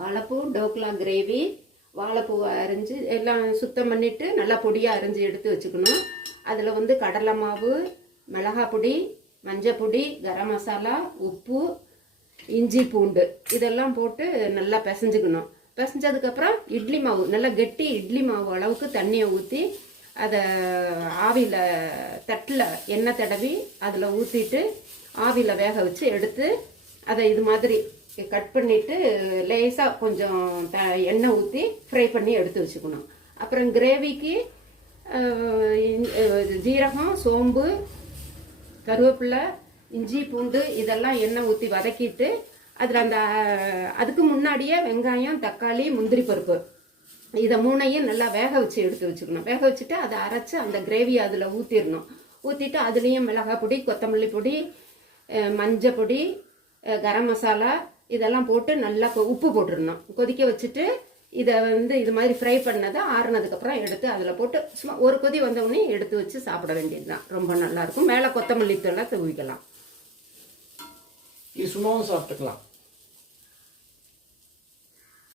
வாழைப்பூ டோக்லா கிரேவி. வாழைப்பூவை அரிஞ்சு எல்லாம் சுத்தம் பண்ணிவிட்டு நல்லா பொடியாக அரிஞ்சு எடுத்து வச்சுக்கணும். அதில் வந்து கடலை மாவு, மிளகாய் பொடி, மஞ்சள் பொடி, கரம் மசாலா, உப்பு, இஞ்சி பூண்டு இதெல்லாம் போட்டு நல்லா பிசைஞ்சுக்கணும். பிசைஞ்சதுக்கப்புறம் இட்லி மாவு, நல்லா கெட்டி இட்லி மாவு அளவுக்கு தண்ணியை ஊற்றி அதை ஆவியில் தட்டில் எண்ணெய் தடவி அதில் ஊற்றிட்டு ஆவியில் வேக வச்சு எடுத்து அதை இது மாதிரி கட் பண்ணிவிட்டு லேசாக கொஞ்சம் எண்ணெய் ஊற்றி ஃப்ரை பண்ணி எடுத்து வச்சுக்கணும். அப்புறம் கிரேவிக்கு ஜீரகம், சோம்பு, கருவேப்பிலை, இஞ்சி பூண்டு இதெல்லாம் எண்ணெய் ஊற்றி வதக்கிட்டு அதில் அதுக்கு முன்னாடியே வெங்காயம், தக்காளி, முந்திரி பருப்பு இதை மூணையும் நல்லா வேக வச்சு எடுத்து வச்சுக்கணும். வேக வச்சுட்டு அதை அரைச்சி அந்த கிரேவியை அதில் ஊற்றிடணும். ஊற்றிட்டு அதுலேயும் மிளகாய் பொடி, கொத்தமல்லி பொடி, மஞ்சள் பொடி, கரம் மசாலா இதெல்லாம் போட்டு நல்லா உப்பு போட்டுடணும். கொதிக்க வச்சுட்டு இதை வந்து இது மாதிரி ஃப்ரை பண்ணதை ஆறுனதுக்கப்புறம் எடுத்து அதில் போட்டு சும்மா ஒரு கொதி வந்தவுடனே எடுத்து வச்சு சாப்பிட வேண்டியது தான். ரொம்ப நல்லாயிருக்கும். மேலே கொத்தமல்லி தூளை தூவிக்கலாம். இது சும்மாவும் சாப்பிட்டுக்கலாம்.